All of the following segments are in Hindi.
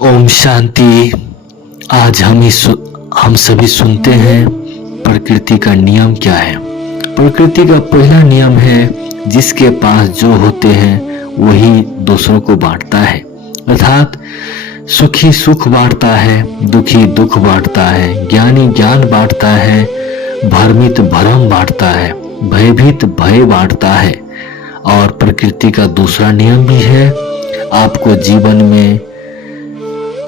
ओम शांति। आज हम सभी सुनते हैं प्रकृति का नियम क्या है। प्रकृति का पहला नियम है जिसके पास जो होते हैं वही दूसरों को बांटता है। अर्थात सुखी सुख बांटता है, दुखी दुख बांटता है, ज्ञानी ज्ञान बांटता है, भ्रमित भ्रम बांटता है, भयभीत भय बांटता है। और प्रकृति का दूसरा नियम भी है, आपको जीवन में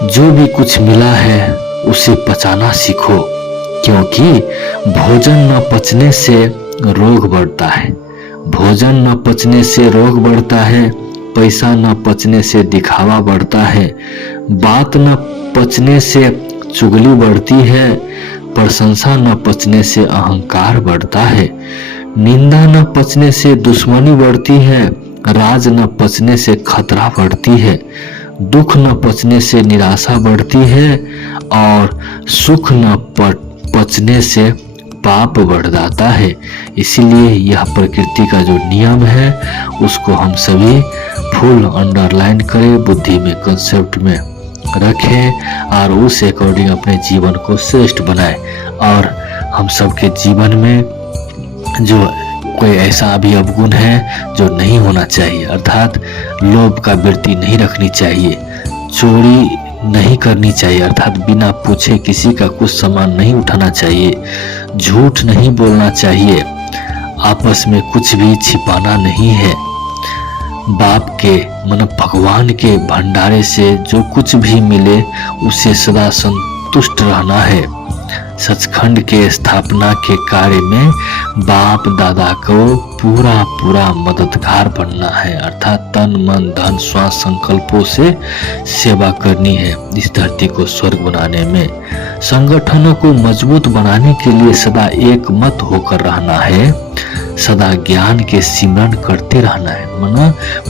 जो भी कुछ मिला है उसे पचाना सीखो, क्योंकि भोजन न पचने से रोग बढ़ता है। भोजन न पचने से रोग बढ़ता है, पैसा न पचने से दिखावा बढ़ता है, बात न पचने से चुगली बढ़ती है, प्रशंसा न पचने से अहंकार बढ़ता है, निंदा न पचने से दुश्मनी बढ़ती है, राज न पचने से खतरा बढ़ती है, दुख न पचने से निराशा बढ़ती है और सुख न पचने से पाप बढ़ जाता है। इसीलिए यह प्रकृति का जो नियम है उसको हम सभी फुल अंडरलाइन करें, बुद्धि में कंसेप्ट में रखें और उस अकॉर्डिंग अपने जीवन को श्रेष्ठ बनाएं। और हम सबके जीवन में जो कोई ऐसा भी अवगुण है जो नहीं होना चाहिए, अर्थात लोभ का वृत्ति नहीं रखनी चाहिए, चोरी नहीं करनी चाहिए, अर्थात बिना पूछे किसी का कुछ सामान नहीं उठाना चाहिए, झूठ नहीं बोलना चाहिए, आपस में कुछ भी छिपाना नहीं है, बाप के भगवान के भंडारे से जो कुछ भी मिले उसे सदा संतुष्ट रहना है। सचखंड के स्थापना के कार्य में बाप दादा को पूरा मददगार बनना है, अर्थात तन मन धन श्वास संकल्पों से सेवा करनी है इस धरती को स्वर्ग बनाने में। संगठनों को मजबूत बनाने के लिए सदा एक मत होकर रहना है, सदा ज्ञान के सिमरन करते रहना है।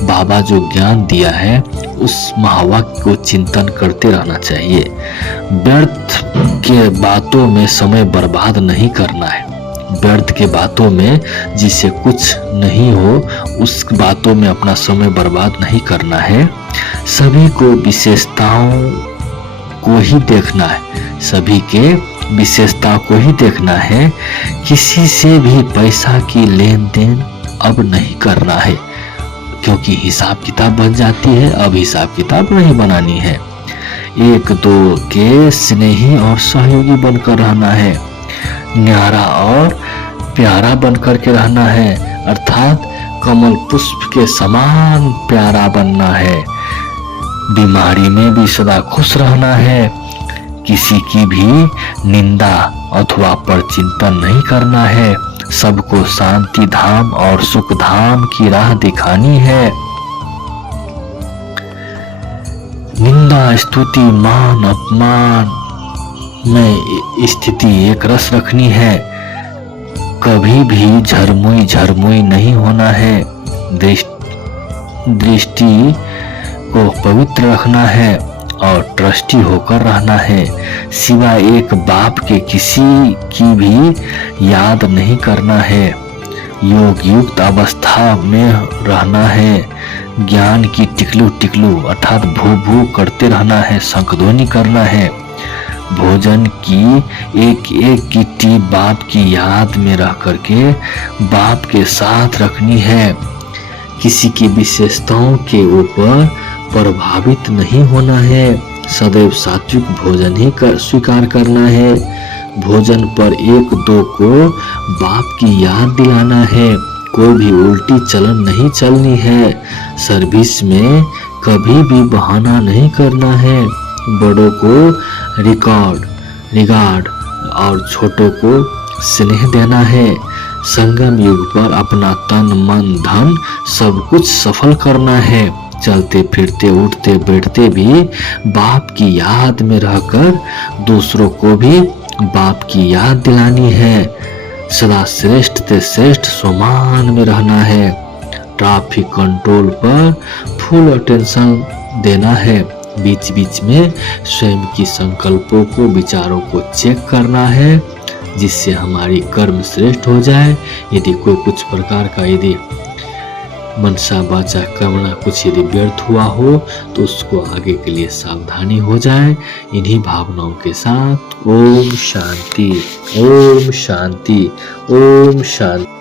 बाबा जो ज्ञान दिया है उस महावाक्य को चिंतन करते रहना चाहिए। व्यर्थ के बातों में समय बर्बाद नहीं करना है, व्यर्थ के बातों में जिससे कुछ नहीं हो उस बातों में अपना समय बर्बाद नहीं करना है। सभी को विशेषताओं को ही देखना है, सभी के विशेषता को ही देखना है। किसी से भी पैसा की लेन देन अब नहीं करना है, क्योंकि हिसाब किताब बन जाती है, अब हिसाब किताब नहीं बनानी है। एक दो के स्नेही और सहयोगी बनकर रहना है, न्यारा और प्यारा बनकर के रहना है, अर्थात कमल पुष्प के समान प्यारा बनना है। बीमारी में भी सदा खुश रहना है, किसी की भी निंदा अथवा पर चिंतन नहीं करना है, सबको शांति धाम और सुख धाम की राह दिखानी है। निंदा स्तुति मान अपमान में स्थिति एक रस रखनी है, कभी भी झरमुई नहीं होना है, दृष्टि को पवित्र रखना है और ट्रस्टी होकर रहना है। सिवाय एक बाप के किसी की भी याद नहीं करना है, योग युक्त अवस्था में रहना है, ज्ञान की टिकलू अर्थात भू करते रहना है, शंखध्वनि करना है। भोजन की एक गिट्टी बाप की याद में रह करके बाप के साथ रखनी है। किसी की विशेषताओं के ऊपर प्रभावित नहीं होना है, सदैव सात्विक भोजन ही स्वीकार करना है। भोजन पर एक दो को बाप की याद दिलाना है, कोई भी उल्टी चलन नहीं चलनी है। सर्विस में कभी भी बहाना नहीं करना है, बड़ों को रिगार्ड और छोटों को स्नेह देना है। संगम युग पर अपना तन मन धन सब कुछ सफल करना है, चलते फिरते उठते बैठते भी बाप की याद में रहकर दूसरों को भी बाप की याद दिलानी है। सदा श्रेष्ठ से श्रेष्ठ सम्मान में रहना है, ट्रैफिक कंट्रोल पर फुल अटेंशन देना है। बीच बीच में स्वयं की संकल्पों को विचारों को चेक करना है, जिससे हमारी कर्म श्रेष्ठ हो जाए। यदि कोई कुछ प्रकार का यदि मनसा वाचा कर्मणा कुछ यदि व्यर्थ हुआ हो तो उसको आगे के लिए सावधानी हो जाए। इन्हीं भावनाओं के साथ ओम शांति, ओम शांति, ओम शांति।